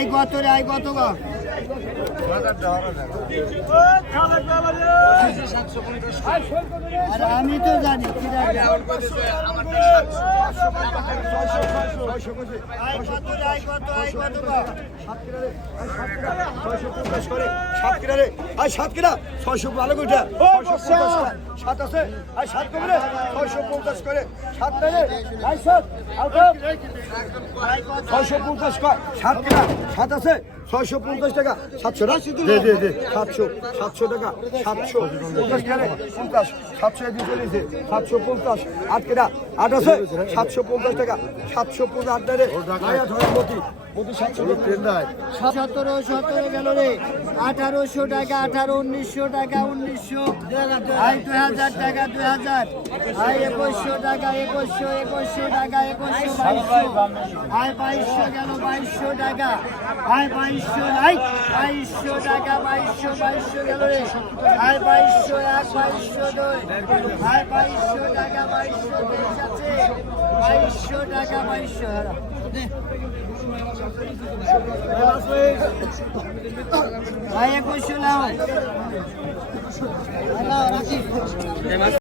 I কত রে I কত আমি তো জানি? কি রাখবে আই কত রে আর সাতক্ষীরা ছয়শো ভালো করে সাত আছে আর সাত কমে ছয়শো পঞ্চাশ করে সাত রে আর সাত ছয়শো পঞ্চাশ কয় সাতক্ষীরা সাত আছে ছয়শো পঞ্চাশ টাকা সাতশো সাতশো সাতশো টাকা সাতশো পঞ্চাশ টাকা পঞ্চাশ সাতশো চলেছে সাতশো পঞ্চাশ আট কেটা আট আছে সাতশো পঞ্চাশ টাকা সাতশো পঞ্চাশ আট রে নয়া মতি মতি সাতশো ট্রেন দেয় সতেরো সতেরো গেল রে। আঠারোশো টাকা আঠারো উনিশশো টাকা উনিশশো। আই দুই হাজার টাকা দুই হাজার। আই একুশশো টাকা একুশশো একুশশো টাকা একুশশো বাইশশো। আই বাইশশো গেল বাইশশো টাকা। আই বাইশশো আই বাইশশো টাকা বাইশশো বাইশশো গেল রে। আই বাইশশো এক বাইশশো দুই। আই বাইশশো টাকা বাইশশো তেইশ আছে বাইশশো টাকা বাইশশো হারা ভাই একুশশো নাও